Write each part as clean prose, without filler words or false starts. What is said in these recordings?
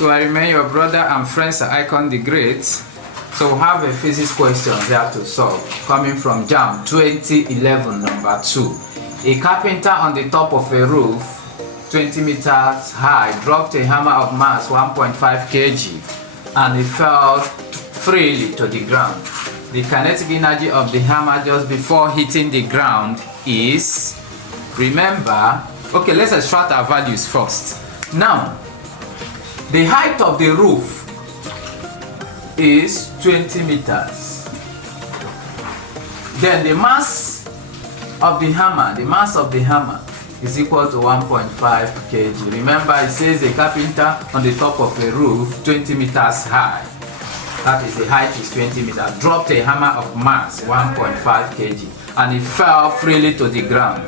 So I remain your brother and friend Sir Icon the Great. So we have a physics question here to solve, coming from Jamb 2011 number 2. A carpenter on the top of a roof 20 meters high dropped a hammer of mass 1.5 kg and it fell freely to the ground. The kinetic energy of the hammer just before hitting the ground is, remember, okay, let's extract our values first. Now, the height of the roof is 20 meters. Then the mass of the hammer, is equal to 1.5 kg. Remember, it says a carpenter on the top of a roof 20 meters high. That is, the height is 20 meters. Dropped a hammer of mass 1.5 kg and it fell freely to the ground.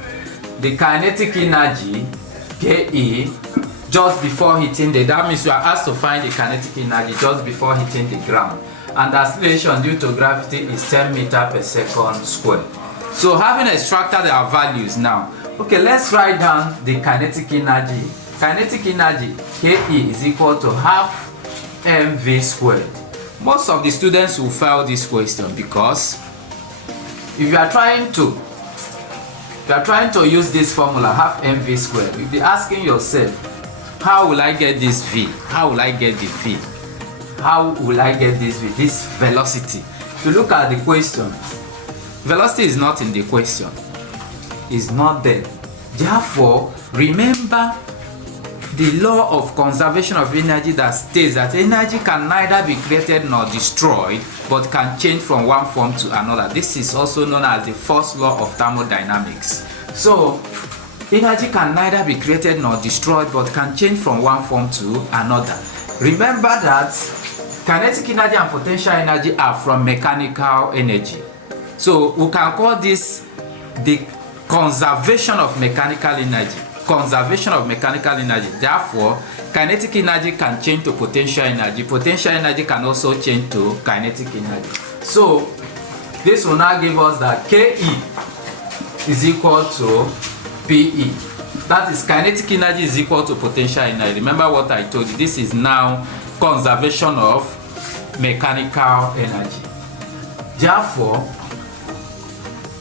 The kinetic energy, Ke, just before hitting that means you are asked to find the kinetic energy just before hitting the ground. And the acceleration due to gravity is 10 meters per second squared. So having extracted our values now, okay, let's write down the kinetic energy. Kinetic energy, Ke, is equal to half mv squared. Most of the students will fail this question because if you are trying to use this formula, half mv squared, you'll be asking yourself, how will I get this v? How will I get the v? How will I get this v? This velocity. If you look at the question, velocity is not in the question. It's not there. Therefore, remember the law of conservation of energy that states that energy can neither be created nor destroyed, but can change from one form to another. This is also known as the first law of thermodynamics. So, energy can neither be created nor destroyed, but can change from one form to another. Remember that kinetic energy and potential energy are from mechanical energy. So, we can call this the conservation of mechanical energy. Conservation of mechanical energy. Therefore, kinetic energy can change to potential energy. Potential energy can also change to kinetic energy. So, this will now give us that Ke is equal to Pe. That is, kinetic energy is equal to potential energy. Remember what I told you. This is now conservation of mechanical energy. Therefore,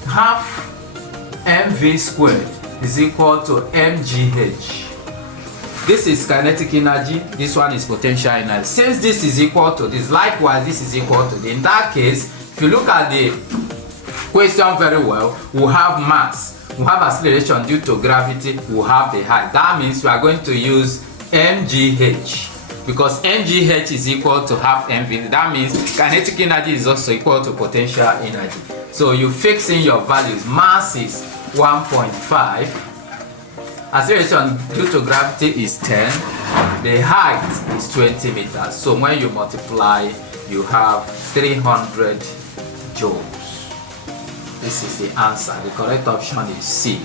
half mv squared is equal to mgh. This is kinetic energy, this one is potential energy. Since this is equal to this, likewise this is equal to this. In that case, if you look at the question very well, we'll have mass, we'll have acceleration due to gravity, we'll have the height. That means we are going to use mgh, because mgh is equal to half mv. That means kinetic energy is also equal to potential energy. So you fix in your values. Mass is 1.5, acceleration due to gravity is 10, the height is 20 meters. So when you multiply, you have 300 joules. This is the answer. The correct option is C.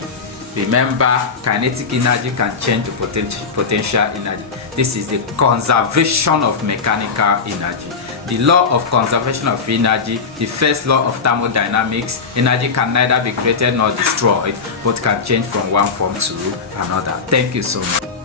Remember, kinetic energy can change to potential energy. This is the conservation of mechanical energy. The law of conservation of energy, the first law of thermodynamics, energy can neither be created nor destroyed, but can change from one form to another. Thank you so much.